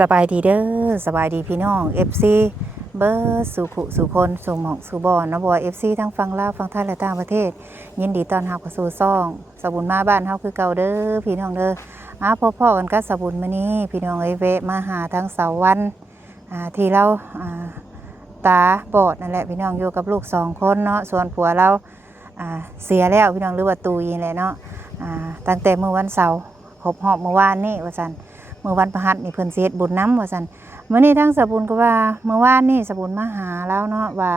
สบายดีเด้อสบายดีพี่น้อง FC เบอร์สุขุสุคนสู่หมองสู่บอนนะบัว FC ทั้งฝั่งลาวฝั่งไทยและต่างประเทศยินดีต้อนรับเข้าสู่ซ่องสบุญมาบ้านเฮาคือเก่าเด้อพี่น้องเด้อพ่อกันกับสบุญมื้อนี้พี่น้องเวะมาหาทั้งเสาวันที่เราตาบอดนั่นแหละพี่น้องอยู่กับลูก2คนเนาะส่วนผัวเราเสียแล้วพี่น้องหรือว่าตุยแหละเนาะตั้งแต่มื้อวันเสาร์ครบรอบเมื่อวานนี้ว่าซั่นมื้อวันพฤหัสนี่เพิ่นสิเฮ็ดบุญนำว่าซั่นมื้อนี้ทั้งสบุญก็ว่าเมื่อวานนี่สบุญมาหาแล้วเนาะว่า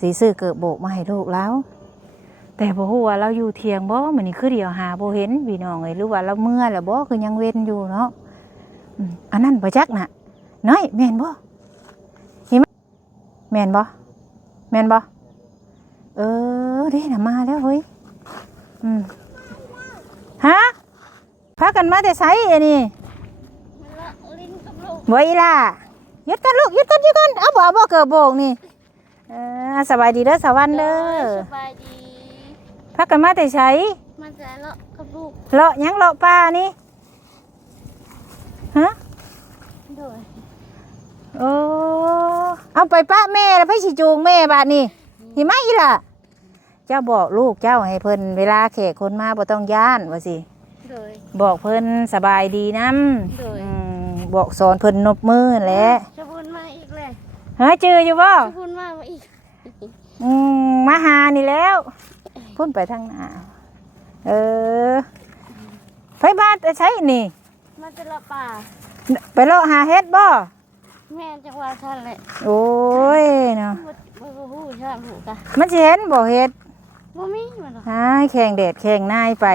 สิซื้อเกิดโบกมาให้ลูกแล้วแต่บ่ฮู้ว่าเราอยู่เที่ยงบ่มื้อนี้คือเดี๋ยวหาบ่เห็นพี่น้องเอ้ยหรือว่าเราเมื่อแล้วบ่คือยังเว้นอยู่เนาะอันนั้นบ่จักน่ะน้อยแม่นบ่เห็นมั้ยแม่นบ่แม่นบ่เด้น่ะมาแล้วเฮ้ยฮะพากันมาแต่ไสอันนี้บ่อีล่ะหยุดกันลูกหยุดกันเอาบ่เกิดโบกนี่สบายดีเด้อสวรรค์เด้อสบายดีพากันมาแต่ไสมาแต่เลาะกับลูกเลาะหยังเลาะป่านี่ฮะโดยเอาไปป้าแม่แล้วไผสิจูงแม่บาดนี้หิมะอีล่ะเจ้าบอกลูกเจ้าให้เพิ่นเวลาแขกคนมาบ่ต้องย้านว่าสิบอกเพิ่นสบายดีนำบอกสอนเพิ่นนบมือแหละจะบุญมาอีกเลยหาจืออยู่บ่จะบุญมาอีกมาหานี่แล้วพุ่นไปทางหน้าไปบ้านแต่ใช้นี่มาจะละป่าไปเลาะหาเฮ็ดบ่แม่จังหวัดท่านเลยโอ้ยเนาะบ่ฮู้ชาฮู้กะมันสิเห็นบ่เฮ็ดบ่มีมันหรอกแข่งแดดแข่งนายไป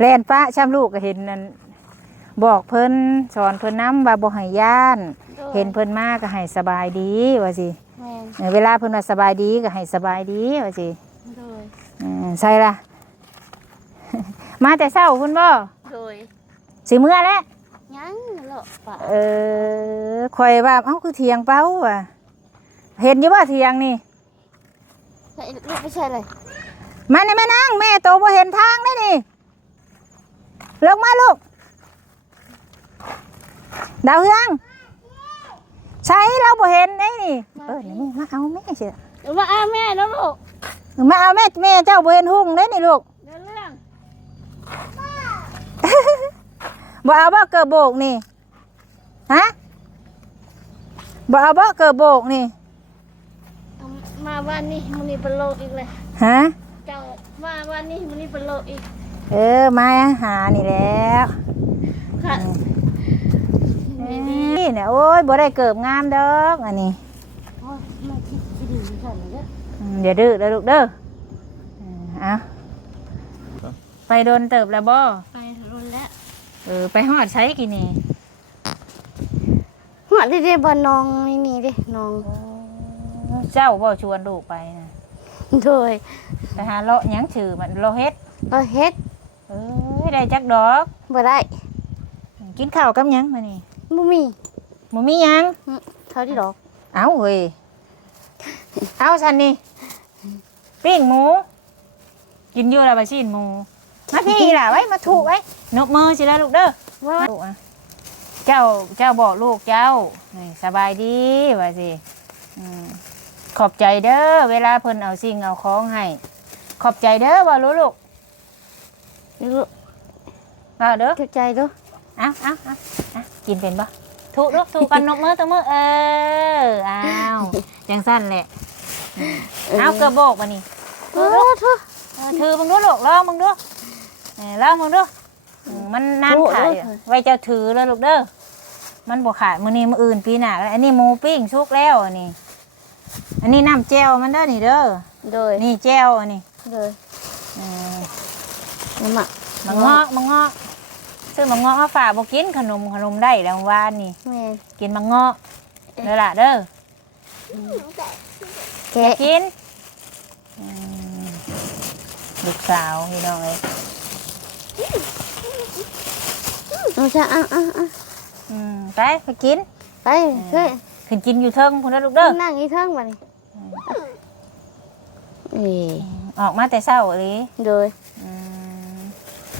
แล่นป้าช้ำลูกก็เห็นนั่นบอกเพิ่นสอนเพิ่นนำว่าบ่ให้ย่านเห็นเพิ่นมาก็ให้สบายดีว่าสิเวลาเพิ่นว่าสบายดีก็ให้สบายดีว่าสิใช่ล่ะมาแต่เช้าเพิ่นบ่โดยสิมื้อแล้วยังเลาะป่าข่อยว่าเอ้าคือเถียงเป้าว่ะเห็นอยู่ว่าเถียงนี่ลูกไม่ใช่เลยมานี่มานั่งแม่โตบ่เห็นทางได้นี่ลงมาลูกดาวเฮืองใช่เราบ่เห็นได้นี่นี่มาเอาแม่เสียมาเอาแม่แล้วลูกมาเอาแม่เจ้าบ่เห็นหุ่งได้นี่ลูกเรื่อง บ่เอาบ่เกิดโบกนี่ฮะบ่เอาบ่เกิดโบกนี่มาวันนี้มันนี่เป็นโลกอีกเลยฮะเจ้ามาวันนี้มันนี่เป็นโลกอีกมาหานี่แล้วค่ะนี่เนี่ยโอ้ยบ่ได้เกิบงามดอกอันนี้มาคิดดื้อสั่นเด้ออย่าดื้อเด้อลูกเด้อเอาไปโดนเติบแล้วบ่ไปโดนแล้วไปหอดใช้กี่นี่หอดได้บ่น้องนี่ดิน้องเจ้าบ่ชวนลูกไปนะโดยไปหาเลาะหยังชื่อมันเลาะเฮ็ดได้จักดอกบ่ได้กินข้าวกับหยังมานี่บ่มีหยังเท่าที่ดอกเอาเฮ้ยเอาสันนี่ปิ้งหมูกินอยู่แล้วไปชิ้นหมูมาพี่ล่ะไว้มาถูกไว้นกมือสิละลูกเด้อเจ้าบอกลูกเจ้าสบายดีว่าสิขอบใจเด้อเวลาเพิ่นเอาสิ่งเอาของให้ขอบใจเด้อว่าลูกเด้อขอบใจเด้อเอากินเป็นปะถูกกันนกมือตัวมืออ้าวจังสั้นแหละเอากระบอกมานี่ถือมึงดูลูกลองมึงดูมันนานขายไว้เจ้าถือแล้วลูกเด้อมันบ่ขายมื้อนี้มื้ออื่นปีหน้าอันนี้หมูปิ้งสุกแล้วอันนี้น้ำแจ่วมันเด้อนี่เด้อโดยนี่แจ่วอันนี้โดยมังเงาะซื้อมังเงาะมาฝากบ่กินขนมได้แล้ววานนี่กินมังเงาะเด้อล่ะเด้อกินลูกสาวพี่น้องเอ้ยจะไปกินไปขึ้นกินอยู่เทิงพุ่นนะลูกเด้อนั่งอีเทิงมานี่ออกมาแต่เช้าเลยโดย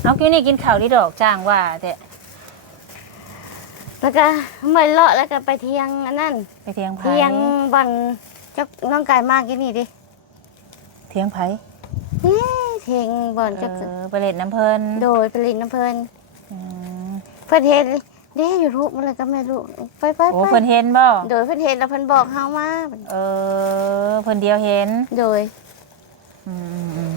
เอากินนี่กินข้าวที่ดอกจ้างว่าแต่ แล้วก็ไม่เลาะแล้วก็ไปเที่ยงอันนั้น ไปเถียงไผ เที่ยงบันจักน้องกายมากกี่นี่ดิ เถียงไผ นี่เที่ยงบันจัก ไปเล่นน้ำเพิ่น โดยไปลินน้ำเพลิน อืม เพิ่นเห็นเด้อยู่ทุกมันเลยก็ไม่รู้ไปไป โอ้ ไป เพิ่นเห็นบ่ โดยเพิ่นเห็นแล้วเพิ่นบอกเฮามา เเพิ่นเดียวเห็น โดย อืม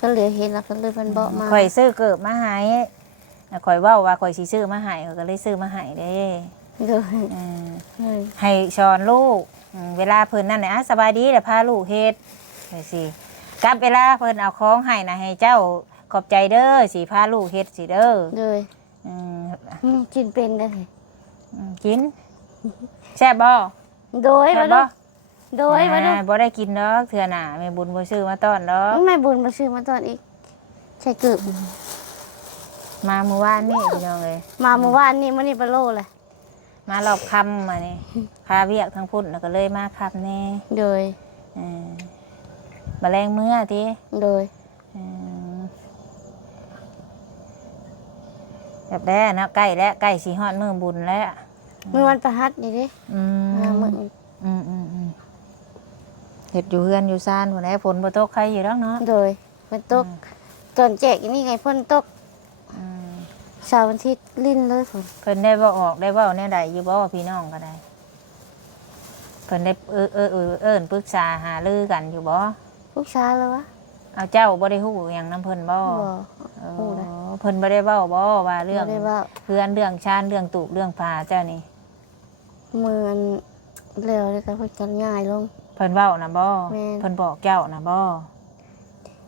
ก็เหลือเห็นแล้วก็เลยเพิ่นบอกมา ข่อยซื้อเกิบมาให้ข่อยเว้าว่าข่อยสิซื้อมาให้ข่อยก็เลยซื้อมาให้เด้ โดย อืม เฮ้ย ให้สอนลูกเวลาเพิ่นนั่นน่ะสบายดีเดี๋ยวพาลูกเฮ็ดจังซี่กับเวลาเพิ่นเอาของให้น่ะให้เจ้าขอบใจเด้อสิพาลูกเฮ็ดสิเด้อ โดย อืม กินเป็นได้ กินแซ่บบ่ โดย แซ่ มา บ ดู บ่ โดยมาดู บ่ได้กินดอกเทื่อหน้าแม่บุญบ่ซื้อมาต้อนดอก ไม่บุญมาซื้อมาตอนอีกใช่เกือบ มาเมื่อวานนี่พี่น้องเอ้ย มาเมื่อวานนี้มื้อนี้ปลาโลเลย มารอบค่ำมานี่พาเวียกทางพุ่นแล้วก็เลยมาค่ำแน่ โดย มาแรงเมื่อติ โดย แบบแด้เนาะใกล้แล้วใกล้สิฮอดมื้อบุญแล้ว มื้อวันประหัสนี่เด้ อืม มื้อ เฮ็ดอยู่เฮือนอยู่ซ่านพุ่นแหละฝนบ่ตกใครอยู่ดอกเนาะ โดยฝนตกตอนแจกนี่ไงฝนตก อืม เช้าวันอาทิตย์ลิ้นเลยฝน เพิ่นได้เว้าออกได้เว้าแนวใดอยู่บ่พี่น้องก็ได้เพิ่นได้เอิ้นปรึกษาหารือกันอยู่บ่ ลูกชายแล้ววะ เอาเจ้าบ่ได้ฮู้หยังนํเพิ่นบ่ บ่ เออ ฮู้นะ เพิ่นบ่ได้เว้าบ่ว่าเรื่อง บ่ได้ว่า เพื่อนเรื่องชานเรื่องตูบเรื่องพาเจ้านี่ มืออันแล้วเลยก็เพิ่นกันง่ายลง เพิ่นเว้านะบ่ แม่น เพิ่นบอกเจ้านะบ่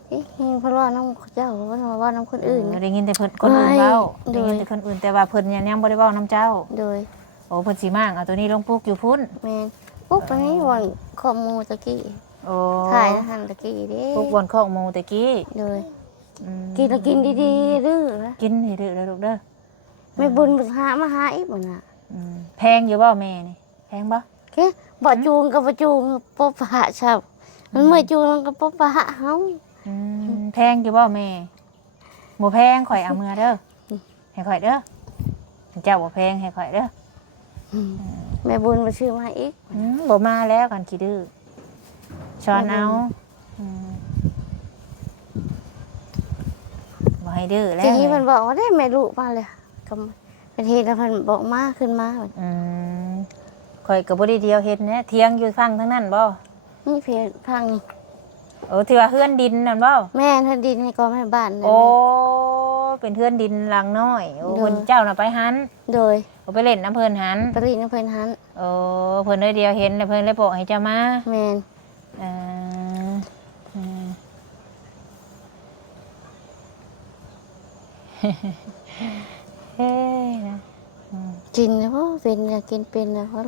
เอ๊ะเพิ่นว่าน้ำเจ้าเพิ่นว่าน้ำคนอื่นนะ ได้ยินแต่เพิ่นคนอื่นเว้า โด ได้ ย ยินแต่คนอื่นแต่ว่าเพิ่นยังบ่ได้เว้านํเจ้า โดย โอ้เพิ่นสิมางเอาตัวนี้ลงปลูกอยู่พุ่น แม่นปุ๊บไปนี่วันข้อมูลตะกี้ โอ้ ถ่ายหันตะกี้เด้ ปลูกบนคอกหมูตะกี้ โดย อืม กินแล้วกินดีๆดื้อนะ กินให้เด้อเด้อลูกเด้อ ไม่บุญบุญหามาหาอีกบ่น่ะ แพงอยู่บ่แม่นี่แพงบ่ โอเคบ่จูงก็บ่จูงปบหาชาวมันเมื่อจูงมันก็ปบหาเฮา แพงอยู่บ่แม่บ่แพงข่อยเอามือเด้อให้ข่อยเด้อเจ้าบ่แพงให้ข่อยเด้อ แม่บุญมาชื่อมาอีก บ่มาแล้วกันขี้ดื้อช้อนเอาบ่ให้ดื้อแล้ว ทีนี้มันบอกว่าได้แม่ลูกมาเลยก็ประเทศแล้วเพิ่นบอกมาขึ้นมา ข่อยก็บ่ได้เดียวเฮ็ดแหนะเถียงอยู่ฟังทั้งนั้นบ่ นี่เพจพังนี่ โอ้ที่ว่าเฮือนดินนั่นบ่ แม่เพิ่นดินให้ก็แม่บ้านนั่น โอ้เป็นเฮือนดินหลังน้อยโอ้ โดย เพิ่นเจ้าน่ะไปหัน โดย โอ้ไปเล่นน้ำเพิ่นหัน ปริน้ำเพิ่นหัน โอ้เพิ่นได้เดียวเห็นแล้วเพิ่นเลยบอกให้เจ้ามา แม่น เอ่ออืม เฮ้ยนะอืม กินแล้วบ่เป็นอยากกินเป็นแล้วเพราะ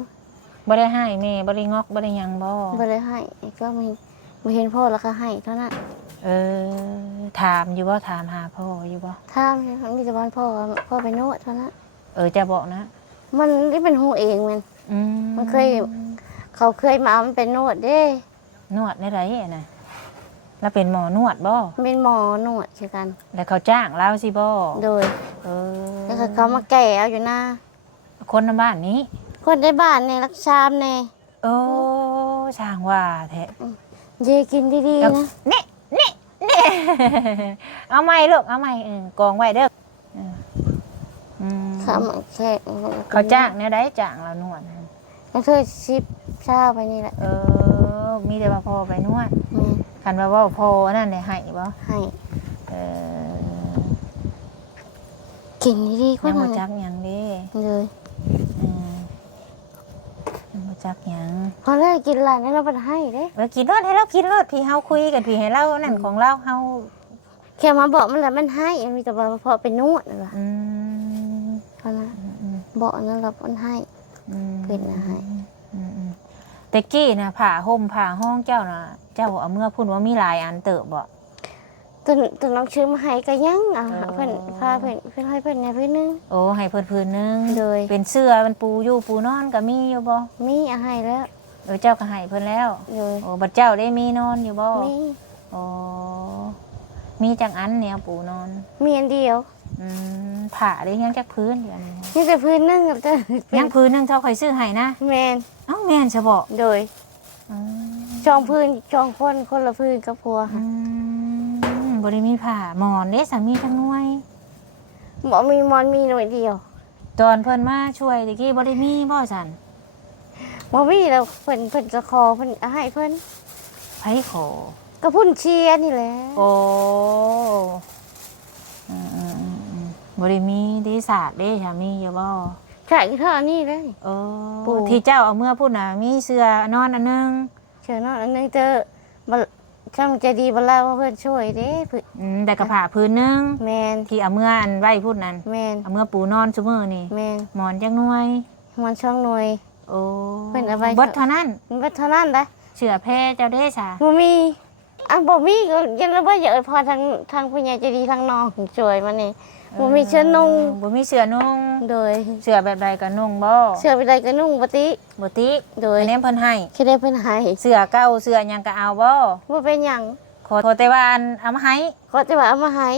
บ่ได้ให้แม่บ่ได้งอกบ่ได้หยังบ่ บ่ได้ให้ก็มีเห็นพ่อแล้วก็ให้เท่านั้น เออถามอยู่บ่ถามหาพ่ออยู่บ่ ถ้ามีแต่วันพ่อไปนวดเท่านั้น จะบอกนะ มันนี่เป็นหูเองมัน อืม มันเคย เขาเคยมาเอามันเป็นนวดเด้ นวดได้ไรอะนะแล้วเป็นหมอนวดบ่ เป็นหมอนวดคือกัน แล้วเขาจ้างเราสิบ่ โดย เออ แล้วก็เขามาแก่เอาอยู่หน้า คนในบ้านนี้ คนในบ้านเนี่ยรักชามเนี่ย โอ้ช่างว่าแท้ เยกินดีๆนะ นี่นี่นี่ เอาไม้ลูกเอาไม้กองไว้เด้ออืม เขามาแค่ เขาจ้างเนี่ยได้จ้างเรานวด ก็เคยชิปชาไปนี่แหละ มีแต่ว่าพอไปนวด แม่ คันว่าพอนั่นได้ให้บ่ ให้ เออ กินดีๆก็ ยัง หน่ บ่ อย จักหยังเด้ เลย อืมยังบ่จักหยัง พอเลิกกินหลานนี่เราไปให้เด้ กินรถให้เรากินรถพี่เฮาคุยกันพี่ให้เรานั่นของเราเฮา แค่มาบอกมันแล้วมันให้มันมีแต่ว่าพอไปนวดนั่นแหละ อืม เพราะนะบอกนั่นเรามันให้ เป็นอะไร แต่กี้นะผ่าห่มผ่าห้องเจ้านะเจ้าเอาเมื่อพูดว่ามีหลายอันเติบบ่ ตัวน้องชื่อมาให้ก็ยังอ่ะ เออ เพิ่นพาเพิ่นให้เพิ่นเนี่ยเพิ่นนึง โอ้ให้เพิ่นพื้นหนึง เลย เป็นเสื้อเป็นปูอยู่ปูนอนก็มีอยู่บ่ มีเอาให้แล้ว เจ้าก็ให้เพิ่นแล้ว เลย โอ้บัดเจ้าได้มีนอนอยู่บ่ มี โอ้มีจังอันเนี่ยปูนอน มีอันเดียว ผ้าได้ยังจักพื้นเดี๋ยวนี้ นี่แต่พื้นนึงจะ ยังพื้นนึงเจ้าค่อยซื้อให้นะ แมน เอ้าแม่นซะบ่ โดย อืม จองพื้นจองคนละพื้นกับพัว บ่ได้มีผ้าหมอนเด้สามีทั้งหน่วย บ่มีมอนมีหน่วยเดียว ตอนเพิ่นมาช่วยตะกี้บ่ได้มีบ่ซั่น บ่มีแล้วเพิ่นจะขอเพิ่นเอาให้เพิ่น ไผขอ ก็พุ่นเชียร์นี่แหละ โอ้บ่ได้มีดีศาสตร์เด้สามีอยู่บ่ ใช่เท่านี้เลย โอ้ ปู่ ที่เจ้าเอาเมื่อพูดน่ะมีเสื้อนอนอันหนึง เชิญเนาะอันนึงเจอบ่ช่างใจดีบ่แล้วว่าเพิ่นช่วยเด้เพิ่น แต่กระผ้าพื้นหนึง แมน ที่เอาเมื่ออันไว้พูดนั่น แมน เอาเมื่อปูนอนซุมื้อนี่ แมน หมอนจังหน่วย มันช่องหน่วย โอ้ เพิ่นเอาไว้ เบิดเท่านั้น มันก็เท่านั้นได้ เสื้อแพรเจ้าเด้ซะ บ่มีบ่มีก็ยังบ่อยากพอทางผู้ใหญ่ใจดีทางน้องช่วยมานี่บ่มีเสื้อนุ่ง บ่มีเสื้อนุ่ง โดย เสื้อแบบใดก็นุ่งบ่ เสื้อไปได้ก็นุ่งปกติ บ่ติ โดย อันนี้เพิ่นให้ คิดได้เพิ่นให้ เสื้อเก่าเสื้อหยังก็เอาบ่ บ่เป็นหยัง ขอแต่ว่าอันเอามาให้ ก็จะว่าเอามาให้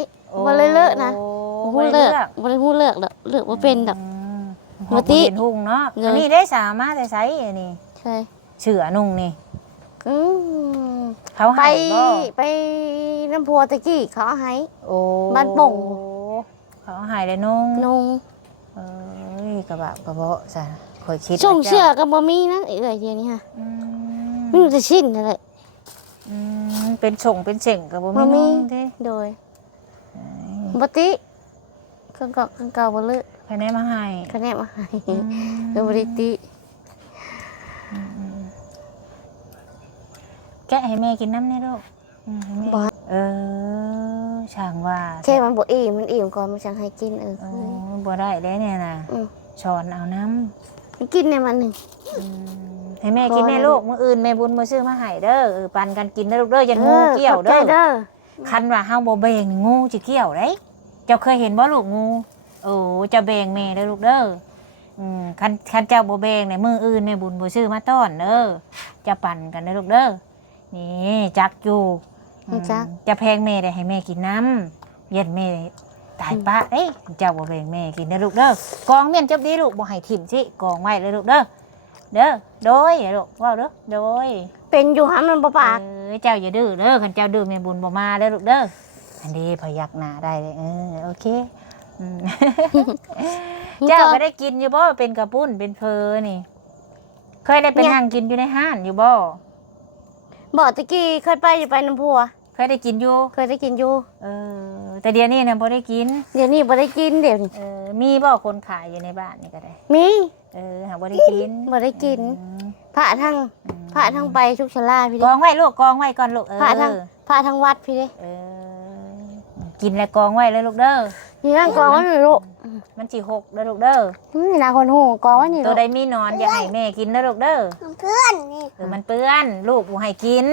บ่เลยเลอะนะ โอ้ บ่เลิกบ่ได้ฮู้เลิกดอกเลิกบ่เป็นดอก ปกติเห็นหุ่งเนาะ เลย อันนี้ได้สามารถใช้อันนี้ ใช่ เสื้อนุ่งนี่ อืม เขา ไป ให้บ่ ไปน้ำพัวตะกี้เขาเอาให้ โอ้ บ้านโป่ง เขาให้เลยนุ่ง นุ่ง เอ้ยกระบะกระเบาะซะคอยคิด ส่ง ว่า เสื้อ จ้า ก็บ่มีนะเอ้ยเดี๋ยวนี้ฮะ อืม มีแต่ชิ้นนั่นแหละ เป็นส่งเป็นเฉ่งกับบ่ บ่ มี มี นุ่งเด้ โดยบ่ติเครื่องเก่าบ่เลอะ ภายในมาให้ คะแนนมาให้เออบ่ได้ติ แกะให้แม่กินน้ำเนี่ยลูกให้แม่ บ่ เออช่างว่า แค่มันบ่อิ่มมันอิ่มก่อนมันจังให้กินโอ้บ่ได้ได้เนี่ยนะ อืม ช้อนเอาน้ มันกินในมันหนึง ำให้แม่กินแน่ลูกมื้ออื่นแม่บุญมาซื้อมาให้เด้อปันกันกินเด้อลูกเด้ออย่างูเกี่ยว ขอบ เด้ ใจ อ เด้อ คันว่าเฮาบ่เบ่งนี่งูสิเกี่ยวได้เจ้าเคยเห็นบ่ลูกงูโอ้เจะเบ่งแม่เด้อลูกเด้อคันเจ้าบ่เบ่งเนี่ยมื้ออื่นแม่บุญบ่ซื้อมาต้อนเด้อจะปั่นกันเด้อลูกเด้อนี่จักอยู่จะแพงแม่ได้ให้แม่กินน้ำเย็นแม่ตายปะเอ้ยเจ้าบ่เบ่งแม่กินเด้อลูกเด้อกองเม่นจับดีลูกบ่ให้ถิ่มสิกองไว้เลยลูกเด้อเด้อโดยลูกเว้าเด้อโดย เป็นอยู่หามันบ่ปาก เจ้าอย่าดื้อเด้อคันเจ้าดื้อแม่บุญบ่มาเด้อลูกเด้ออันนี้พยักหน้าได้เลยโอเคเจ้าก็ได้กินอยู่บ่เป็นกระปุ้นเป็นเพอนี่ เคยได้ไปนั่งกินอยู่ในห้านอยู่บ่ บ่ตะกี้เคยไปน้ำพัว เคยได้กินอยู่ เคยได้กินอยู่ แต่เดี๋ยวนี้น่ะบ่ได้กิน เดี๋ยวนี้บ่ได้กินเดี๋ยวนี้ มีบ่คนขายอยู่ในบ้านนี่ก็ได้ มี หาบ่ได้กิน บ่ได้กินพระทั้งไปทุกชลาพี่ ก เด้ องไว้ลูกกองไว้ก่อนลูกพระทั้งวัดพี่เด้ กินแล้วกองไว้เลยลูกเด้อ นี่นั่งกองไว้นี่ลูก มันสิหกเด้อลูกเด้อ นี่นะคนหูกองไว้นี่ ตั ลู ว ก ใดมีนอนอย่าให้แม่กินนะลูกเด้อ เพื่อนนี่ มันเปื้อนลูกบ่ให้กิน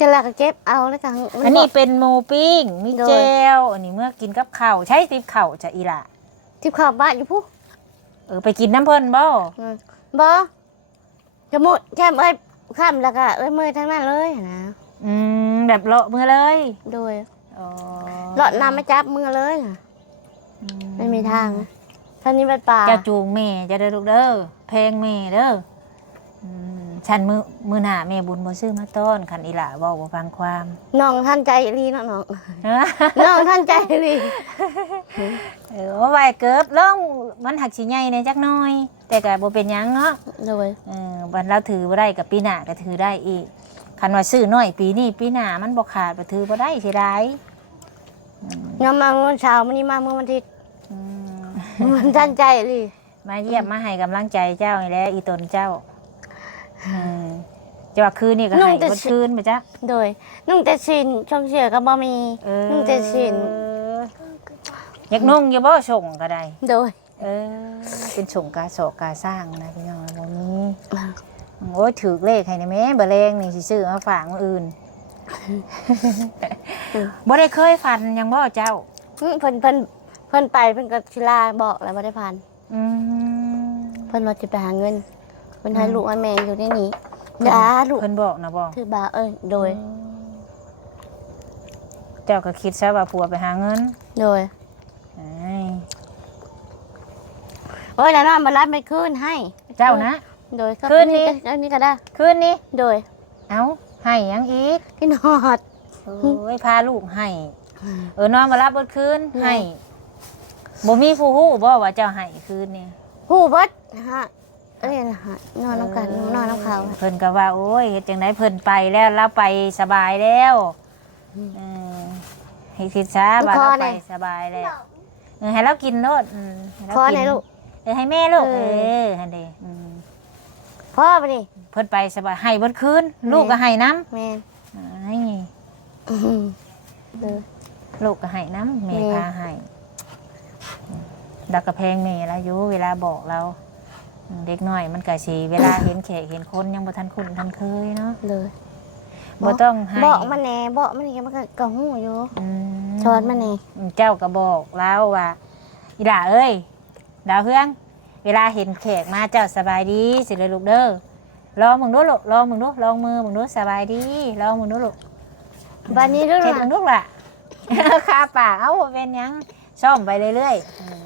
จะลากเก็บเอาแล้วกัน อันนี้เป็นหมูปิ้งมีเจลอันนี้เมื่อกินกับข้าวใช้ติบข้าวจะอีหล่ะ ที่ข้าวบ้านอยู่พุ ไปกินน้ำเพิ่นบ่ บ่จะหมดแค่เอ้ยข้ามแล้วก็เอ้ยมือทั้งนั้นเลยนะ แบบเลาะมือเลย โดย อ๋อ เลาะน้ำมาจับมือเลยไม่มีทางท่านี้เป็นป่า เจ้าจูงแม่จะเด้อลูกเด้อเพลงแม่เด้อฉันมือหน้าแม่บุญบ่ซื้อมาต้อนคันอีหล่ะเว้าบ่ฟังความ น้องท่านใจรีเนาะน้องน้องท่านใจรี ว่าไว้เกิบลองมันหักสิใหญ่ในจักหน่อย แต่ก็บ่เป็นหยังเนาะ โดย บันเราถือบ่ได้กับปีหน้าก็ถือได้อีกคันว่าซื้อน้อยปีนี้ปีหน้ามันบ่ขาดบ่ถือบ่ได้สิได้ น้องมาเมื่อเช้าวันนี้มาเมื่อวันอาทิตย์มันท่านใจรี มาเยี่ยมมาให้กำลังใจเจ้านี่แหละอีตนเจ้าจะว่าคืนนี่ก็ให้บ่คืนบ่จ๊ะ โดยนุ่งแต่สินช่องเชือก็บ่มีนุ่งแต่สิน อยากนุ่งอยู่บ่ส่งก็ได้ โดย เป็นส่งกาโศกกาสร้างนะพี่น้องบ่มีโอ้ยถือเลขให้นี่แม่บ่แรงนี่สิซื้อมาฝากมื้ออื่นบ่ได้เคยฝันหยังบ่เจ้า เพิ่นไปเพิ่นก็ศิลาบอกแล้วบ่ได้ผ่านเพิ่นว่าจะไปหาเงินเพิ่นให้ลูกให้แม่อยู่ในนี้ด่าลูก เพิ่นบอกนะบ่ ถือบาโดย เจ้าก็คิดซะว่าผัวไปหาเงิน โดย เอ้ย โอ้ยแล้วนอนมารับไม่คืนให้ เจ้านะ โดยก็ คืนนี้ อันนี้ก็ได้ คืนนี้ โดย เอ้าให้หยังอีก พี่นอด โอ้ยพาลูกให้นอนมารับเบิดคืนให้บ่มีผู้ฮู้บ่ว่าเจ้าให้คืนนี่ ผู้เบิดนะฮะเอ้ยนะฮะนอนน้ำกันนอนน้ำเขา เพิ่นก็ว่าโอ้ยเฮ็ดจังได๋เพิ่นไปแล้วเราไปสบายแล้วให้คิดซะว่าเราไปสบายแล้วให้เรากินโลดให้เรา พ่อ กิ ไหนลูก ให้แม่ลูกหั่นเด้ พ่อไปดิ เพิ่นไปสบายให้เบิดคืนลูกก็ให้น้ำ แม่น ให้ เด้อ ลูกก็ให้น้ำแม่ แม่ พาให้ดักกระแพงแม่แล้วอยู่เวลาบอกเราเด็กน้อยมันก็สิเวลาเห็นแขกเห็นคนยังบ่ทันคุ้นทันเคยเนาะ เลย บ่ต้องให้ บอกมันแหน่บอกมันนี่มันก็หูอยู่ อืม ช้อนมันแหน่ เจ้าก็บอกแล้วว่าอีหล่าเอ้ยดาวเฮืองเวลาเห็นแขกมาเจ้าสบายดีสิเลยลูกเด้อลองมึงดูลูกลองมึงดูลองมือมึงดูสบายดีลองมึงดูลูก บ้านนี้ด้วย เห็น ล่ะ มึงดูล่ะ คาปากเอ้าเป็นหยังซ่อมไปเรื่อย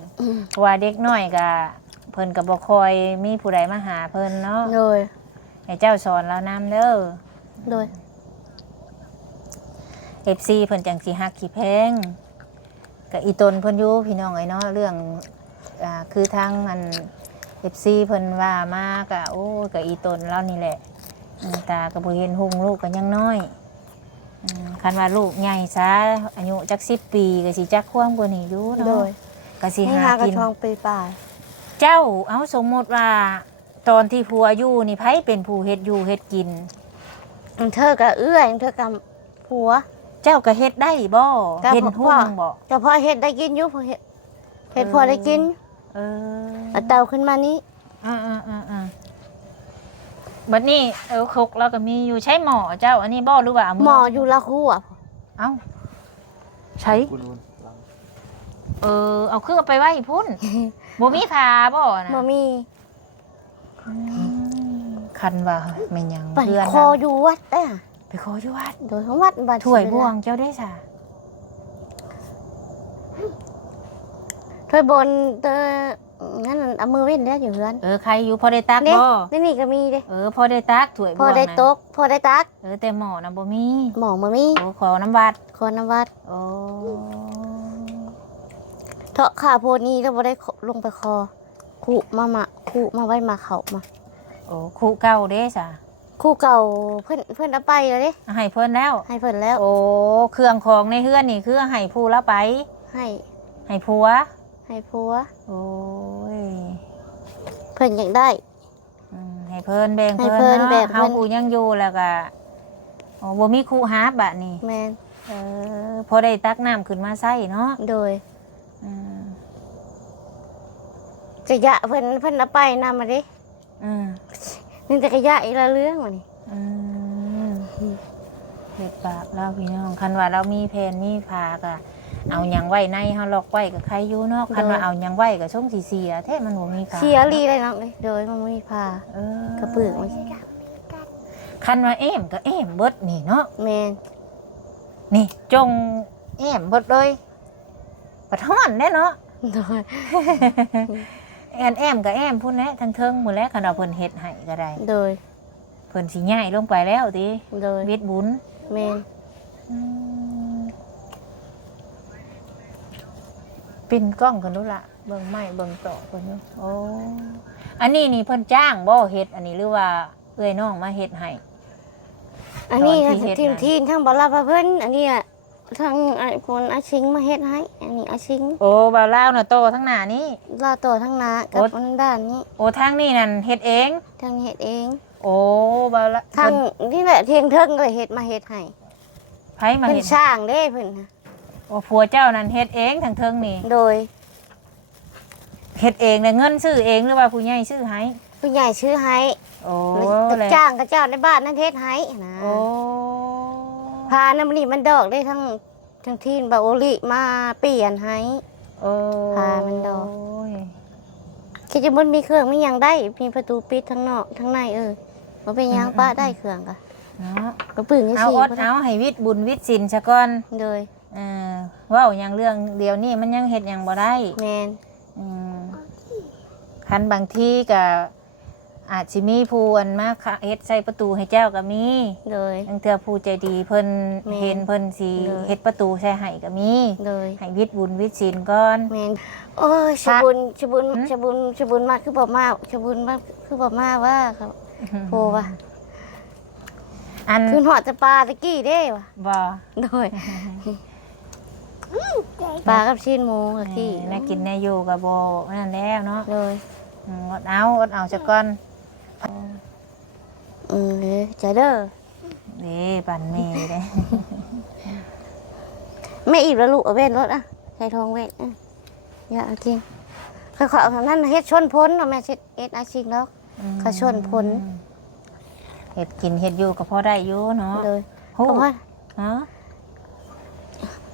ๆเพราะว่าเด็กน้อยก็เพิ่นก็บ่คอยมีผู้ใดมาหาเพิ่นเนาะ โดย ให้เจ้าสอนเรานำเด้อ โดย FC เพิ่นจังสิฮักขี้แพงก็อีตนเพิ่นอยู่พี่น้องไอ้เนาะเรื่องคือทางมัน FC เพิ่นว่ามาก็โอ้ก็อีตนเรานี่แหละตาก็บ่เห็นหุงลูกก็ยังน้อยคันว่าลูกใหญ่ซะอายุจัก10 ปีก็สิจักความกว่านี้อยู่ โด เนาะ ย ก็สิ นี่ หา หากระ กิน ทองปีป่าย เจ้าเอาสมมุติว่าตอนที่ผัวอยู่นี่ไผเป็นผู้เฮ็ดอยู่เฮ็ดกิน เธอกับเอื้อยเธอกับผัว เจ้าก็เฮ็ดได้บ่ ก็ เฮ็ดหุ่งบ่ แต่พอเฮ็ดได้กินอยู่พอเฮ็ดพอได้กิน เออ เอาเตาขึ้นมานี้ บัดนี้ครกเราก็มีอยู่ใช้หม้อเจ้า อันนี้บ่หรือว่าเอา หมออยู่ละคู่อ่ะ เอ้าใช้เอาเครื่องไปไว้พุ่น บ่มีผ้าบ่นะ บ่มี คันว่าแม่นหยัง ไป เพื่อน คออยู่วัดอ่ะ ไปขออยู่วัด โดยของวัดบ้าน ถ้วยบ่วงเจ้าได้ซะ ถ้วยบนนั่นเอามือเว้นได้อยู่เฮือน ใครอยู่พอได้ตัก เด้ บ่ นี่ก็มีเด้ พอได้ตักถ้วย พ บ่ อ วง ได้ น่ะ ตกพอได้ตัก แต่หม้อน่ะบ่มี หมอมามี ขอน้ำวัด คนน้ำวัด โอ้ เถาะขาโพนี้แล้วบ่ได้ลงไปคอขู่มาไว้มาเขามา โอ้ครูเก่าเด้ซะ คู่เก่าเพิ่นเอาไปแล้วเด้ ให้เพิ่นแล้ว ให้เพิ่นแล้ว โอ้เครื่องของในเฮือนนี่คือให้ผู้ละไป ให้ ให้ผัว ให้ผัว โอ้ย เพิ่นอยากได้ ให้เพิ่นแบ่ง ให้ เพิ่น เพิ่น เนาะ แบ่งเพิ่น เฮาผู้ยังอยู่แล้วก็โอ้บ่มีครูหาบะนี่ แมน พอได้ตักน้ำขึ้นมาใส่เนาะ โดย อืม จะยะเพิ่นเอาไปนำมาดิ อืม นี่จะกระยะอีกละเรื่องวะนี่ อืมเฮ็ดบาปเราพี่น้องคันว่าเรามีแผนมีผาก็เอาหยังไว้ในเฮาล็อกไว้ก็ใครอยู่เนาะคันว่าเอาหยังไว้ก็ช่งสิเสียแท้มันบ่มีผา เสียรีเลยน้องเลยโดยมันไม่มีผ้าก ระเปือกมัน คันว่าเอ็มก็เอ็มเบิดนี่เนาะ แมน นี่จงแอมเบิดเลยปะท้อนแน่เนาะ โดย แอมก็แอมพุ่นแหละทั้งเทิงหมดแล้วคันเอาเพิ่นเฮ็ดให้ก็ได้ โดย เพิ่นสิย้ายลงไปแล้วติ โดย เวทบุญ แมน ปิ้นกล้องกันดูละเบิ่งไม้เบิ่งต่อเพิ่นอยู่โอ้อันนี้นี่เพิ่นจ้างบ่เฮ็ดอันนี้หรือว่าเอ้อยน้องมาเฮ็ดให้ อันนี้ ตอนที่เฮ็ด ทีมทั้งบอลลาเพิ่นอันนี้อ่ะทั้งคนอาชิงมาเฮ็ดให้ อันนี้อาชิง โอ้บ่าวลาวน่ะโตทั้งหน้านี้ ลาต่อทั้งนากับอันด้านนี้ โอ้ทางนี้นั่นเฮ็ดเอง ทั้งเฮ็ดเอง โอ้บ่าวละ ทั้ง เพิ่น นี่แหละเทียงเทิงก็เฮ็ดมาเฮ็ดให้ ไผมา เพิ่น เฮ็ด สร้างเด้เพิ่นน่ะ โอ้ผัวเจ้านั่นเฮ็ดเองทั้งเทิงนี่ โดย เฮ็ดเองได้เงินซื้อเองหรือว่าผู้ใหญ่ซื้อให้ ผู้ใหญ่ชื่อให้ โอ้ แล้ว แหละ จ้างกับเจ้าในบ้านนั่นเฮ็ดให้นะ โอ้ พาน้ำนี่มันดอกได้ทั้งทีนบาโอลิมาเปลี่ยนให้ โอ้ พามันดอก คิดจะมันมีเครื่องมีหยังได้ มีประตูปิดทั้งนอกทั้งในบ่เป็นหยังป้าได้เครื่องกะ เนาะ ก็ปึ่งจัง เอา ซี่ อดเอาให้วิทย์บุญวิทย์ศิลซะก่อน โดย เออเว้าอย่างเรื่องเดียวนี่มันยังเฮ็ดหยังบ่ได้ แม่น อืมคันบางทีก็อาจสิมีผู้อันมาเฮ็ดใส่ประตูให้เจ้าก็มี โดย บางเทื่อผู้ใจดีเพิ่น แม่น เห็นเพิ่นสิ เลย เฮ็ดประตูใส่ให้ก็มี โดย ให้วิทย์บุญวิทย์ศีลก่อน แม่นโอ้ยชะบุญชะบุญมากคือบ่มาชะบุญมากคือบ่มาว่าครับโพว่า อัน คืนหอดจะปลาตะกี้เด้ว่ะ บ่ โดยปลากับชิ้นหมูตะกี้ แน่กินแน่อยู่ก็บ่นั่นแล้วเนาะ โดย อดเอาซะก่อน ใจเด้อ นี่ปั่นแม่เด้ แม่อีบแล้วลูกเอาเว้นรถอ่ะใส่ทองเว้นอย่าเอาจริงค่อยๆเอาทางนั้นเฮ็ดชนพ้นเนาะแม่เฮ็ดอาชีพแล้วเขาชนพ้น เฮ็ดกินเฮ็ดอยู่ก็พอได้อยู่เนาะ เลย ฮู้ เพราะว่า ฮะ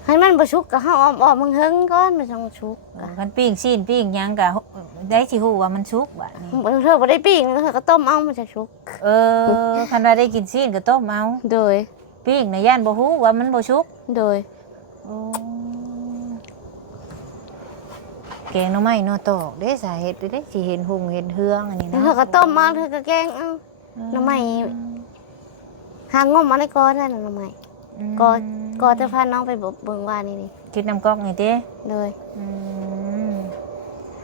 ให้มันบ่ชุกก็เฮาอ้อมๆมึงเฮิงก่อนมันต้องชุก คันปิ้งซีนปิ้งหยังก็ได้สิฮู้ว่ามันสุกบัดนี้ บางเทื่อบ่ได้ปิ้งเทื่อก็ต้มเอามันจะชุก คันว่าได้กินซีนก็ต้มเอา โดย ปิ้งในะย่านบ่ฮู้ว่ามันบ่สุก โดย โอ้แกงหน่อไม้หน่อตอกเด้สาเหตุเด้สิเห็นหุงเห็นเฮืองอันนี้นะ เทื่อก็ต้มเอาเทื่อก็แกงเอาหน่อไม้หางมมาในกอนั่นน่ะหน่อไม้กอจะพาน้องไปเบิ่งว่านี่ คิดน้ำก๊อกนี่เด้ โดย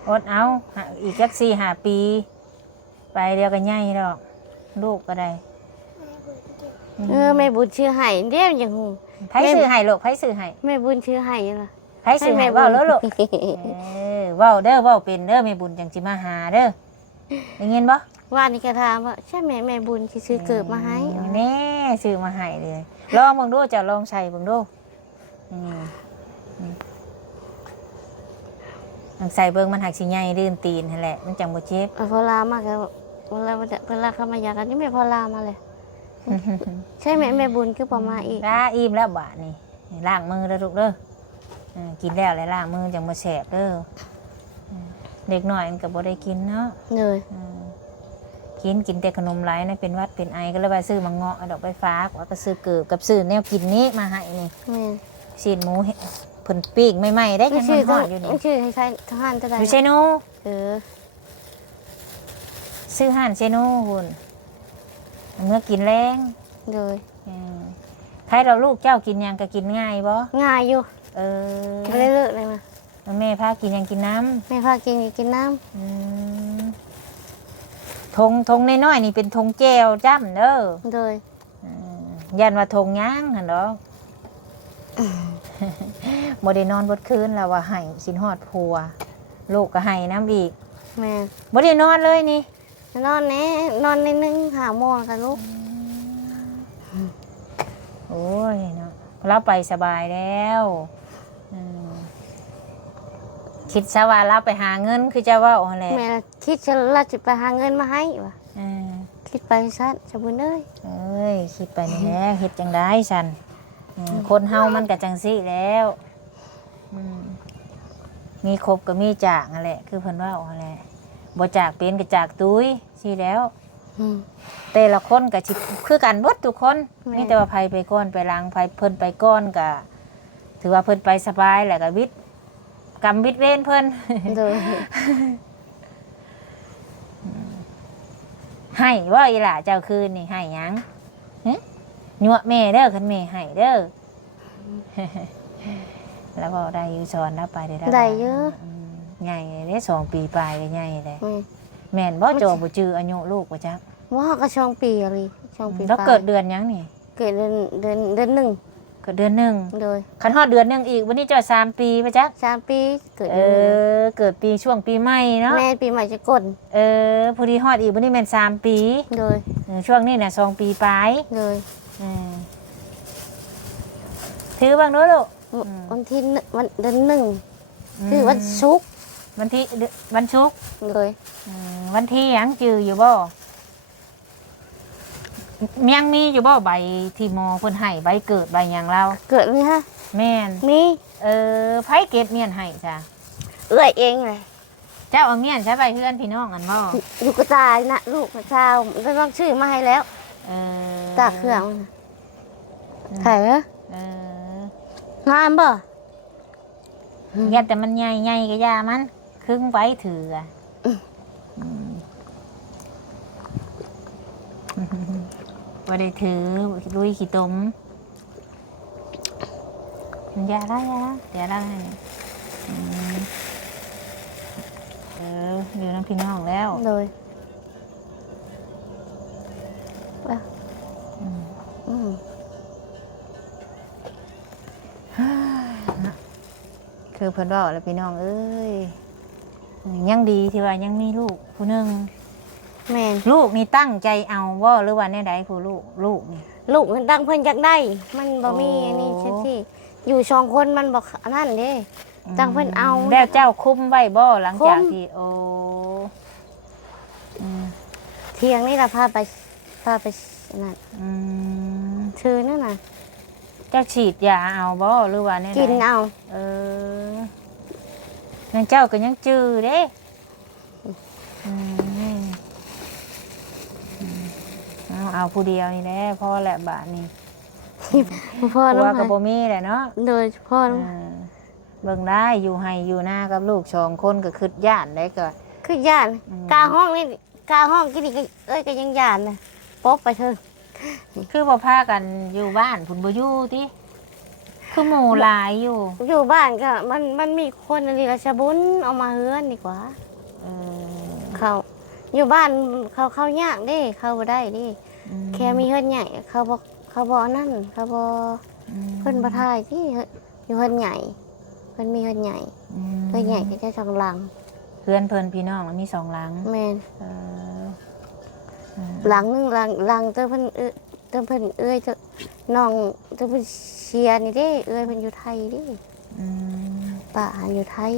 อดเอาอีกจัก4-5 ปีไปเดียวก็ใหญ่ดอกลูกก็ได้ แม่บุญชื่อให้เด้อย่างฮู้ ไผซื้อให้ลูกไผซื้อให้ แม่บุญชื่อให้ล่ะ ไผซื้อให้เว้าแล้วลูกเว้าเด้อเว้าเป็นเด้อแม่บุญจังสิมาหาเด้อได้ยินบ่ ว่านี่ก็ถามว่าใช่แม่บุญที่ซื้อเกิดมาให้ แน่ซื้อมาให้เลยลองเบิ่งดูจะลองใส่เบิ่งดูลองใส่เบิ่งมันหักสิใหญ่ลื่นตีนนั่นแหละมันจังบ่เจ็บ พอลามากแล้วเวลาเข้ามายากันนี่แม่พอลามาเลยใช่แม่บุญคือประมาอีก ล้าอิ่มแล้วบาดนี่ล้างมือเด้อลูกเด้อกินแล้วแล้วล้างมือจังบ่แสบเด้อเด็กน้อยมันก็บ่ได้กินเนาะ เลย กินแต่ขนมไหลนะเป็นวัดเป็นไอก็เลยว่าซื้อมาเงาะดอกใบฟ้าว่าก็ซื้อเกิบกับซื้อแนวกินนี้มาให้นี่ แม่ ซีนหมูเพิ่นปิ้งใหม่ๆได้ ไม่ ยัง ชื่อ หอดอยู่นี่ ไม่ชื่อให้ใช้ทหารจะได้ อยู่เชนู อ ซื้อห่านเชนูหุ่นเมื่อกินแรง เลย ใครเราลูกเจ้ากินหยังก็กินง่ายบ่ ง่ายอยู่ เออ ไม่ได้เลิกเลยมา แม่พากินหยังกินน้ แม่พากินน้ ำทงน้อยๆนี่เป็นทงแก้วจ้ำเด้อ ำเลย ยันว่าทงย่างหั่นดอกบ่ได้นอนเบิดคืนแล้วว่าให้สินฮอดผัวลูกก็ให้น้ำอีก แม่ บ่ได้นอนเลยนี่ นอนในนึงหาโมงกันลูก โอ้ยเนาะเราไปสบายแล้วคิดซะว่าเราไปหาเงินคือจะว่าอะไร แม่คิดจะเราจะไปหาเงินมาให้วะ เออ คิดไปซะจะบุญเอ้ย เอ้ยคิดไปนี่แหละเฮ็ดจังได้ฉันคนเฮามันก็จังซี่แล้วมีครบก็มีจากนั่นแหละคือเพิ่นว่าอะไรบ่จากเป็นก็จากตุ้ยสิแล้วแต่ละคนก็สิคือกันเบิดทุกคนมีแต่ว่าไผไปก่อนไปหลังไผเพิ่นไปก่อนก็ถือว่าเพิ่นไปสบายแหละก็วิทย์กรรมวิทย์เวรเพิ่น เลย ให้ว่าอีหล่าเจ้าคืนนี่ให้หยังยั่วแม่เด้อคันแม่ให้เด้อ แล้วก็ได้อยู่สอนแล้วไปได้ได้เยอะ ใหญ่ได้2 ปีปลายก็ใหญ่เลย แม่ แม่นบ่โจบ่จืออายุลูกบ่จัก ว่าก็ช่องปีอะไรช่องปี แล้วเกิดเดือนหยังนี่ เกิดเดือนหนึ่ง เกิดเดือนหนึ่ง โดย คันฮอดเดือนหนึงอีกวันนี้เจ้า3 ปีบ่จัก 3 ปีเกิดเดือนหนึ่ง เกิดปีช่วงปีใหม่เนาะ แม่ปีใหม่จะกด พอดีฮอดอีกวันนี้แม่น3 ปี โดย ช่วงนี้น่ะ2 ปีปลาย โดย ถือบ้างเด้อลูก วันที่วันเดือนหนึ่งคือวันศุกร์ วันที่วันศุกร์ เลย วันที่หยังจืออยู่บ่ยังมีอยู่บ่ใบที่หมอเพิ่นให้ใบเกิดใบหยังเรา เกิดไหมฮะ แม่น มี ไผเก็บเมียนให้จ้ะ เอื้อยเองเลย เจ้าเอาเมียนใช้ใบเพื่อนพี่น้องกันบ่ ลูกกระตายนะลูกกระเช้าได้ต้องชื่อมาให้แล้ว เออ ตากเครื่องถ่ายเหรอ เออ งามบ่ อย่าแต่มันใหญ่ๆก็อย่ามันครึ่งไว้ถืออะบ่ได้ถือลุยขี้ตมอย่าละอย่าละอืมอยู่น้ำพี่น้องแล้ว โดย อืม อืม คือเพิ่นเว้าแล้วพี่น้องเอ้ย ยังดีที่ว่ายังมีลูกผู้หนึง แม่น ลูกนี่ตั้งใจเอาว่าหรือว่าแน่ใดผู้ลูกนี่ ลูกมันตั้งเพิ่นอยากได้ มันบ่มี โอ้ อันนี้ใช่สิอยู่สองคนมันบ่อันนั้นเด้ ตั้งเพิ่นเอา แล้วเจ้าคุ้มไว้บ่หลังจาก คุ้ม ที่โอ้อืม เที่ยงนี่ล่ะพาไปนั่น อืม ชื่อนั่นน่ะ เจ้าฉีดยาเอาบ่หรือว่าแน่ใด กินเอา เออนั่นเจ้าก็ยังจื้อเด้อืมเอาผู้เดียวนี่แหละพอแหละบาทนี่ พ่อ ตัว น้อง กับบ่มีแหละเนาะ โดยพ่อน้อง เบิ่งได้อยู่ให้อยู่หน้ากับลูกสองคนก็คือย่านได้ก็ คือย่าน อืม กาห้องนี่กาห้องกินนี่ก็ก็ยังย่านน่ะปกไปเถอะ คือบ่พากันอยู่บ้านพุ่นบ่อยู่ติคือหมู่หลายอยู่ อยู่บ้านก็มันมีคนอันนี้ก็ชะบุญเอามาเฮือนดีกว่า เออ เขาอยู่บ้านเขายากเด้เข้าบ่ได้เดิ แค่มีเฮือนใหญ่เขาบอกนั่นเขาบอก เพิ่นบ่ทายที่อยู่เฮือนใหญ่เพิ่นมีเฮือนใหญ่เฮือนใหญ่ก็จะสองหลัง เพื่อนเพิ่นพี่น้องมันมีสองหลัง แม่น เออ หลังหนึงหลังเตอเพิ่นเตอเพิ่นเอ้ยเตอน้องเตอเพิ่นเชียร์นี่เด้เอ้ยเพิ่นอยู่ไทยเดิ อืม ป้าหาอยู่ไทย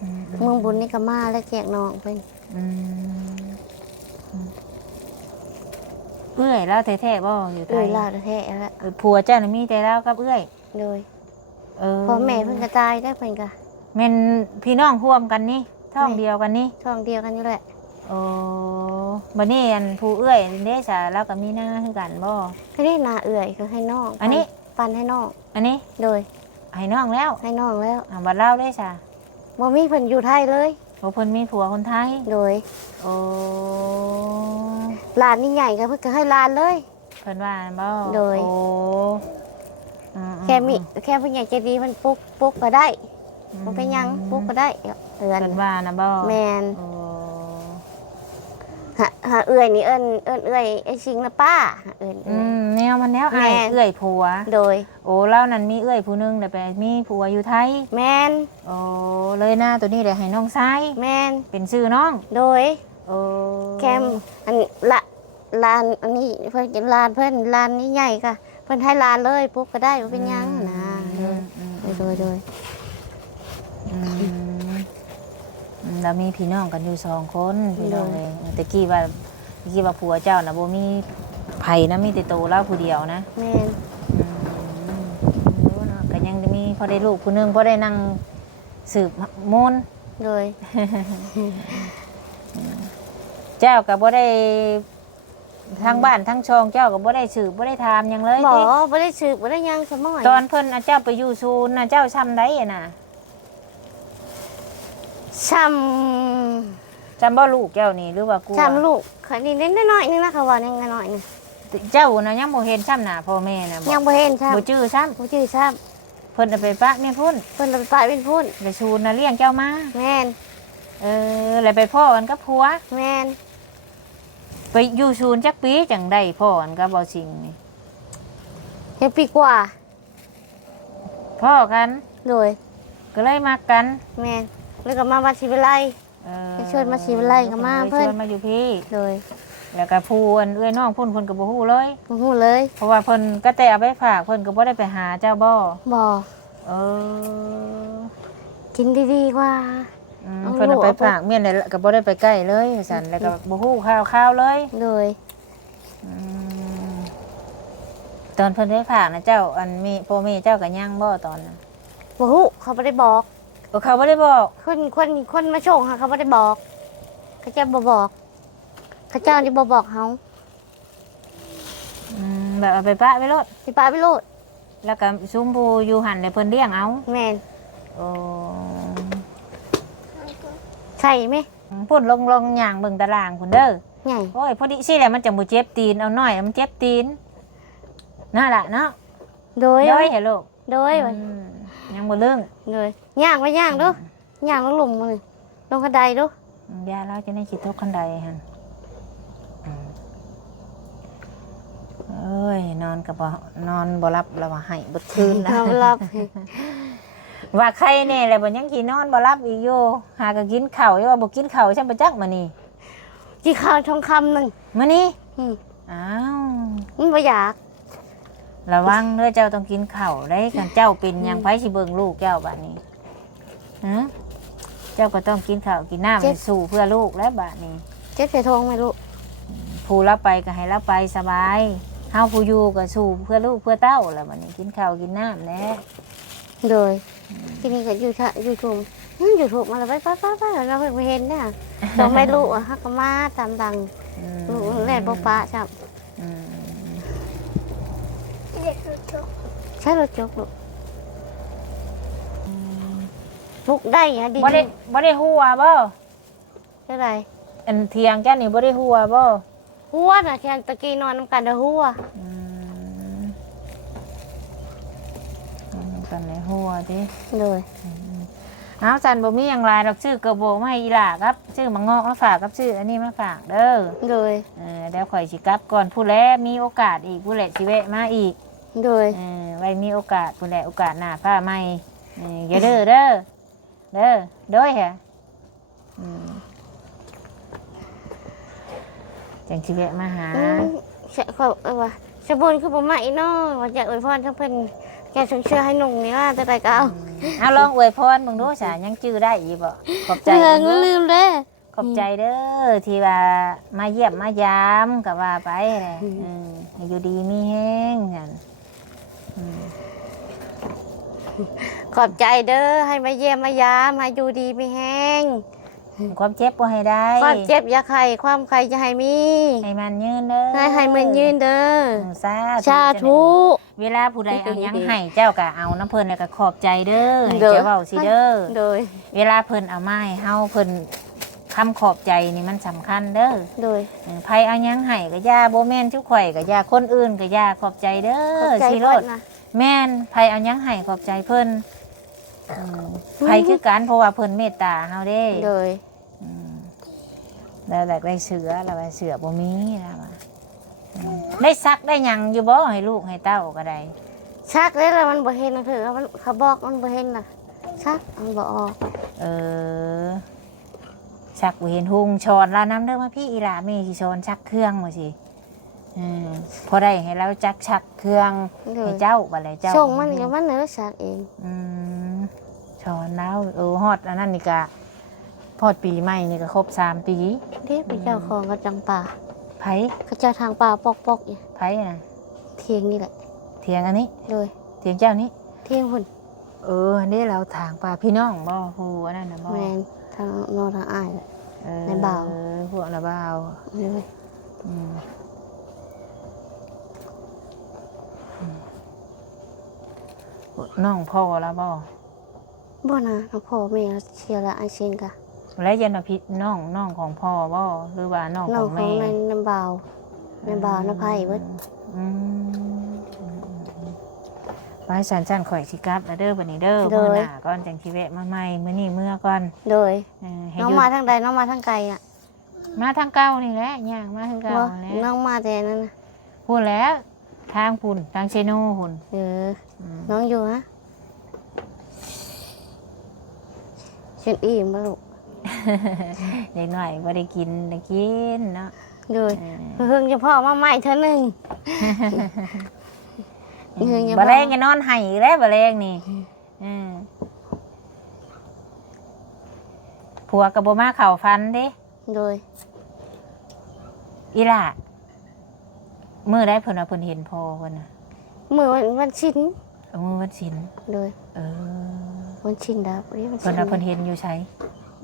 อืม เมืองบุญนี่ก็มาแล้วแจกน้องเพิ่น อืมเอื้อยแล้วแท้ๆบ่อยู่ไท เอ้ย ย ลาวแท้ๆแล้ว ผัวเจ้าน่ะมีแต่แล้วกับเอื้อย โดย เออ พ่อแม่เพิ่นก็ตายได้เพิ่นก็ แม่นพี่น้องร่วมกันนี่ท้องเดียวกันนี่ ท้องเดียวกันอยู่แหละ โอ้บัดนี้อันผู้เอื้อยเด้จ้ะแล้วก็มีหน้าคือกันบ่ ก็ได้นาเอื้อยก็ให้น้อง อันนี้ ปันให้น้อง อันนี้ โดย ให้น้องแล้ว ให้น้องแล้ว บัดเล่าได้จ้ะ บ่มีเพิ่นอยู่ไทยเลย โอ้เพิ่นมีผัวคนไทย โดย โอ้ หลานนี่ใหญ่ก็เพิ่นก็ให้หลานเลย เพิ่นว่าบ่ โดย โอ้อืม แค่มีแค่เพิ่นใหญ่ใจดีมันปลุกก็ได้บ่เป็นหยังปลุกก็ได้เตือน เพิ่นว่านะบ่ แม่น โอ้ หาเอื้อยนี่เอิ้นเอื้อยไอ้ชิงนะป้าเอิ้น อืมแนวมันแนว แม่ อ้ายเอื้อยผัว โดย โอ้เล่านั่นมีเอื้อยผู้หนึงแต่ไปมีผัวอยู่ไทย แม่น โอ้เลยหน้าตัวนี้ได้ให้น้องชาย แม่น เป็นชื่อน้อง โดย โอ้ แคมอันละลานอันนี้เพิ่นลานเพิ่นลานนี่ใหญ่ก็เพิ่นให้ลานเลยปลุกก็ได้บ่เป็นหยังนะ อืมอืม โดย อืมแล้วมีพี่น้องกันอยู่สองคนพี่น้องเลยตะกี้ว่าผัวเจ้าน่ะบ่มีไผนะมีแต่โตเล่าผู้เดียวนะ แม่น โอ้เนาะก็ยังมีพอได้ลูกผู้หนึงพอได้นั่งสืบมนต์ โดย เจ้าก็บ่ได้ทางบ้านทางช่องเจ้าก็บ่ได้สืบบ่ได้ถามหยังเลย หมอ ติ บ่ได้สืบบ่ได้หยังสมอย ตอนเพิ่นเอาเจ้าไปอยู่ศูนย์น่ะเจ้าช้ำได้อะน่ะ ช้ จำบ่ลูกเจ้านี่หรือว่ากลัว ำช้ำลูกคันนี้นิดหน่อยนึงนะเขาว่านิดหน่อยนึง เจ้าน่ะยังบ่เห็นช้ำหน้าพ่อแม่น่ะ ยังบ่เห็นช้ำ บ่จื้อช้ำ บ่ชื่อช้ เพิ่นเอาไปปะแม่พุ่น ำเพิ่นเอาไปเป็นพุ่น ไปศูนย์น่ะเลี้ยงเจ้ามา แม่น แล้วไปพ่อกันกับผัว แม่น ไปอยู่ศูนย์จักปีจังได้พ่อกันกับบ่สิ่งนี่ เฮ็ดปีกว่า พ่อกัน โดย ก็เลยมักกัน แม่นแล้วก็มาวัดศิวิไล ไปชวนมาศรีวิไลก็มาเพิ่น ชวนมาอยู่พี่ โดย แล้วก็ผู้อันเอ้ยน้องพุ่นเพิ่นก็บ่ฮู้เลย บ่ฮู้เลย เพราะว่าเพิ่นก็แต่เอาไปฝากเพิ่นก็บ่ได้ไปหาเจ้าบ่ บ่ เออ กินดีๆกว่า เอา เพิ่นเอาไป ลูกเอาไป ฝากเมียนเลยก็บ่ได้ไปใกล้เลยสั่นแล้วก็บ่ฮู้ข่าวๆเลย โดย อืมตอนเพิ่นไปฝากนะเจ้าอันมีพ่อแม่เจ้าก็ยังบ่ตอนนั้น บ่ฮู้เขาบ่ได้บอก โอ้เขาบ่ได้บอก คนมาส่งค่ะเขาบ่ได้บอกเขาเจ้าบ่บอกเขาเจ้านี่บ่บอกเฮา แบบเอาไปปะไปรถ สิปาไปโลด แล้วก็ซุมผู้อยู่หันเลยเพิ่นเลี้ยงเอา แม่น โอ้ ใช่ไหม พุ่นลงย่างเบิ่งตารางพุ่นเด้อ ใหญ่ โอ้ยพอดีสิแหละมันจังบ่เจ็บตีนเอาหน่อยมันเจ็บตีนนั่นล่ะเนาะ โดย ย้อยเหรอลูก โดย ยังบ่เรื่อง โดยย่างไว้ย่างดูย่างลงหลุมมาเลยลงกระไดดู ยาเราจะได้คิดทุกคันใดหั่นเอ้ยนอนก็บ่นอนบ่หลับแล้วว่าให้เบิดคืนนะ นอนหลับ ว่าใครแน่แหละบ่ยังสินอนบ่หลับอีกอยู่หาก็กินข้าวอยู่ว่าบ่กินข้าวฉันบ่จักมื้อนี้ จีข้าวทองคำหนึ่ง มื้อนี้ อืม อ้าว มันบ่อยาก ระวังเด้อเจ้าต้องกินข้าวได้คันเจ้าเป็นหยังไผสิเบิ่งลูกเจ้าบัดนี้ฮะเจ้าก็ต้องกินข้าวกินน้ำให้สู้เพื่อลูกแล้วบัดนี้ เจ็บใส่ทองไหมลูก ผู้รับไปก็ให้รับไปสบายเฮาผู้อยู่ก็สู้เพื่อลูกเพื่อเต้าแล้วบัดนี้กินข้าวกินน้ำแหน่ โดยที่นี่ก็อยู่ท่าอยู่ทุ่มอยู่ถูกมาแล้วไปเราเพิ่งไปเห็นเนี่ยต้องไม่ลูกอ่ะฮักก็มาตามดังลูกแล่นป๊าจับ อืม ใช่รถจกลูกได้ฮะดิ บ่ได้หัวบ่ เท่าไร อันเถียงเจ้านี่บ่ได้หัวบ่ หัวน่ะแค่ตะกี้นอนน้ำกันเด้อหัว อืมกันในหัวดิ โดย เอาจันบ่มีหยังหลายดอกชื่อกระโบกมาให้อีหล่าครับชื่อมังงอกมาฝากกับชื่ออันนี้มาฝากเด้อ โดย เดี๋ยวข่อยสิกลับก่อนผู้แลมีโอกาสอีกผู้แลสิแวะมาอีก โดย ไว้มีโอกาสผู้แลโอกาสหน้าฟ้าใหม่อย่าเด้อเด้อโดยฮะจังสิแวะมาหา sẽ khổว่าจะบุญคือผมใหม่เนาะว่าจะอวยพรทั้งเพิ่นแกชงเชื่อให้หนุ่มนี่ว่าแต่ใดก็เอา เอาลองอวยพรมึงดูสายังจื้อได้อีบ่ขอบใจ เงิน เด้อ ลืมเด้อ ขอบใจเด้อที่ว่ามาเยี่ยมมายามก็ว่าไปเลยให้อยู่ดีมีแห้งนั่น ขอบใจเด้อให้มาเยี่ยมมายามให้อยู่ดีไม่แห้ง ความเจ็บบ่ให้ได้ ความเจ็บอย่าไข้ความไข้จะให้มี ให้มันยืนเด้อ ให้มันยืนเด้อ สา ชาธุ เวลาผู้ใดเอาหยังให้เจ้าก็เอาน้ำเพิ่นแล้วก็ขอบใจเด้อให้ เด้อ เจ้าเว้าสิเด้อ โดย เวลาเพิ่นเอามาให้เฮาเพิ่นคำขอบใจนี่มันสำคัญเด้อ โดย ไผเอาหยังให้ก็อย่าบ่แม่นทุกข่อยก็อย่าคนอื่นก็อย่าขอบใจเด้ ขอบ อ ใจ สิโล เพิ่ ด นนะ แม่นไผเอาหยังให้ขอบใจเพิ่นไผคือกันเพราะว่าเพิ่นเมตตาเฮาเด้ โดย แล้วแหลกได้เสือแล้วว่าเสือบ่มีแล้วว่าได้ซักได้หยังอยู่บ่ให้ลูกให้เต้าก็ได้ ชักได้แล้วมันบ่เห็นนะเถอะมันเขาบอกมันบ่เห็นน่ะชักมันบ่ออก เออชักบ่เห็นหุงช้อนแล้วน้ำเด้อมาพี่อีหลาแม่สิช้อนชักเครื่องมาสิพอได้ให้เราจักชักเครื่อง โด ให้ ย เจ้าบ่เลยเจ้า ส่งมันก็มันเนื้อชักเอง ช้อนแล้วฮอดอันนั้นนี่ก็พอดปีใหม่นี่ก็ครบ3 ปี เรียกไปเจ้าของกระจังป่า ไผ เขาเจ้าทางป่าปอกๆอยู่ ไผน่ะ เทียงนี่แหละ เถียงอันนี้ โดย เถียงเจ้านี้ เที่ยงหุ่น อันนี้เราถางป่าพี่น้องบ่ฮู้อันนั้นน่ะบ่ แมนทางโนทางอ้ายแหละ ในบ่าว พวกละบ่าว เลย น้องพ่อละบ่ บ่นะน้องพ่อแม่เขาเชียร์ละไอเชนกะ แล้วยันว่าพี่น้องของพ่อบ่หรือว่าน้อง น้ ข อ อง ง ของ แม่ ในน้ำบาวน้ำบาวน้ำไผ่เบิด อืมไปสั่นๆข่อยสิกลับแล้วเด้อบัดนี้เด้อมื้อหน้าก่อนจังสิแวะมาใหม่มื้อนี้มื้อก่อน โดย ให้ น้อง อยู่ มาทางใดน้องมาทางไกลอ่ะ มาทางเก่านี่แหละย่างมาทางเก่า บ่ แหละ น้องมาแต่นั้นนะ พูดแล้วทางพุ่นทางเชโนพุ่น เออน้องอยู่ฮะฉันอิ่มบ่ลูก เด็กหน่อยบ่ได้กินได้กินเนาะ โดยเพิ่งจะพ่อมาใหม่เท่านึง บะแรงจะนอนไห้อีกแล้วบะแรงนี่ผัวกับโบมาเข่าฟันเด้ โดย อีหล่ะมือได้เพิ่นว่าเพิ่นเห็นพอเพิ่นน่ะ มือวันชิ้น เอามือวันศิล โดย เออ วันชิ้นดาบนี่วัน เพิ่ ชิ้ น น ว่าเพิ่นเห็นอยู่ไส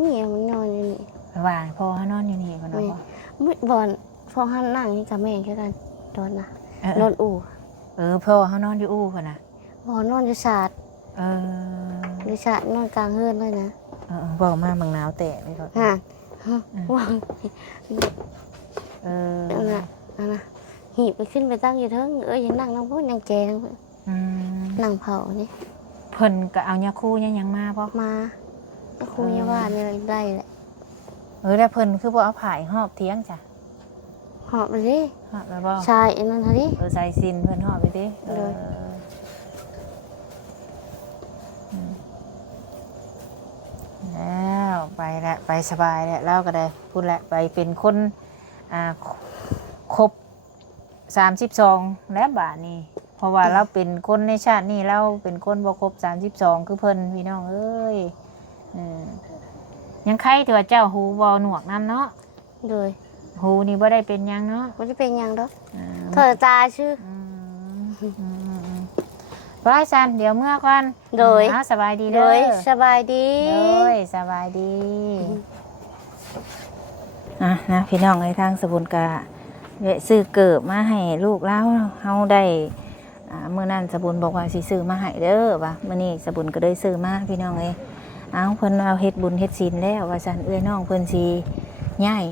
นี่มันนอนอยู่นี่ ว่าพ่อเฮานอนอยู่นี่เพิ่นว่าบ่ มืดบอลพอหันนั่งนี่กับแม่แค่กันโดนนะ เออ โดนอู่ พ่อเฮานอนอยู่อู่เพิ่นน่ะ บ่นอนอยู่ศาสตร์ เออ อยู่ศาสตร์นอนกลางเฮือนเลยนะ เว้ามามังนาวแตกไปก่อน ฮะว่าง เออ อันน่ะหีบไปขึ้นไปตั้งอยู่เทิงยังนั่งน้ำพุยังแจง อืม นั่งเผานี่ เพิ่นก็เอายาคูยังมาบ่ มาก็คุยว่านี่อะไรได้แหละ แล้วเพิ่นคือบ่เอาผายหอบเถียงจ้ะ หอบไปดิ หอบแล้วบ่ ชายอันนั้นดิ ใส่ซินเพิ่นหอบไปดิ เลย แล้วไปแล้วไปสบายแล้วเราก็ได้พูดแล้วไปเป็นคนครบ32แล้วบาดนี้เพราะว่าเราเป็นคนในชาตินี้เราเป็นคนบ่ครบ32คือเพิ่นพี่น้องเอ้ยยังใครที่ว่าเจ้าหูบ่หนวกนำเนาะ โดย หูนี่บ่ได้เป็นหยังเนาะ ก็จะเป็นยังดอก อ่า เธอตาชื่อ ไปซันเดี๋ยวเมื่อก่อน โดย สบายดี โด เด้อย สบายดี โดยสบายดีนะพี่น้องในทางสบุญกะเวะซื้อเกิบมาให้ลูกแล้วเฮาได้เมื่อนั้นสบุญบอกว่าสิซื้อมาให้เด้อว่ามื้อนี้สบุญก็เลยซื้อมาพี่น้องเอ้ยเอาเพิ่นเอาเฮ็ดบุญเฮ็ดศีลแล้วว่าซั่นเอ้ยน้องเพิ่นสิย้าย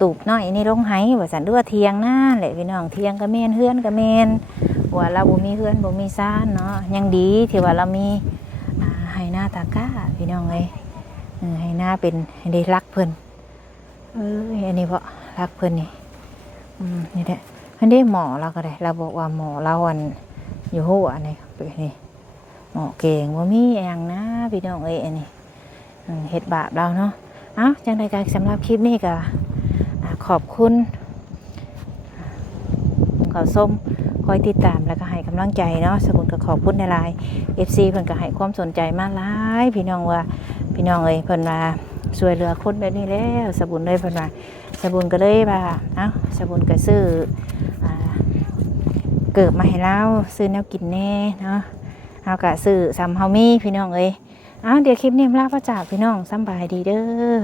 ตูบน้อยนี่ลงไหว่าซั่นด้วยเทียงนั่นแหละพี่น้องเทียงก็แม่นเฮือนก็แม่นว่าเราบ่มีเฮือนบ่มีซ่านเนาะยังดีที่ว่าเรามีให้หน้าตาก้าพี่น้องเอ้ยให้หน้าเป็นได้รักเพิ่นอันนี้เพราะรักเพิ่นนี่นี่แหละอันนี้หมอเราก็ได้เราบอกว่าหมอเราอันอยู่หัวนี่เป็นนี่หมอเก่งว่ามีอย่างนะพี่น้องเอ้ยอันนี้เฮ็ดบาปเราเนาะจังใดกันสำหรับคลิปนี้ก็ขอบคุณขอส้มคอยติดตามแล้วก็ให้กำลังใจเนาะสบุญก็ขอบคุณในไลน์ FC เพิ่นก็ให้ความสนใจมากหลายพี่น้องว่าพี่น้องเอ้ยเพิ่นว่าช่วยเหลือคนแบบนี้แล้วสบุญเลยเพิ่นว่าสบุญก็เลยว่าสบุญก็ซื้อเกิดมาให้เราซื้อแนวกินแน่เนาะเฮาก็ซื้อซ้ำเฮามีพี่น้องเอ้ยเดี๋ยวคลิปนี้ลาพระจากพี่น้องสำบายดีเด้อ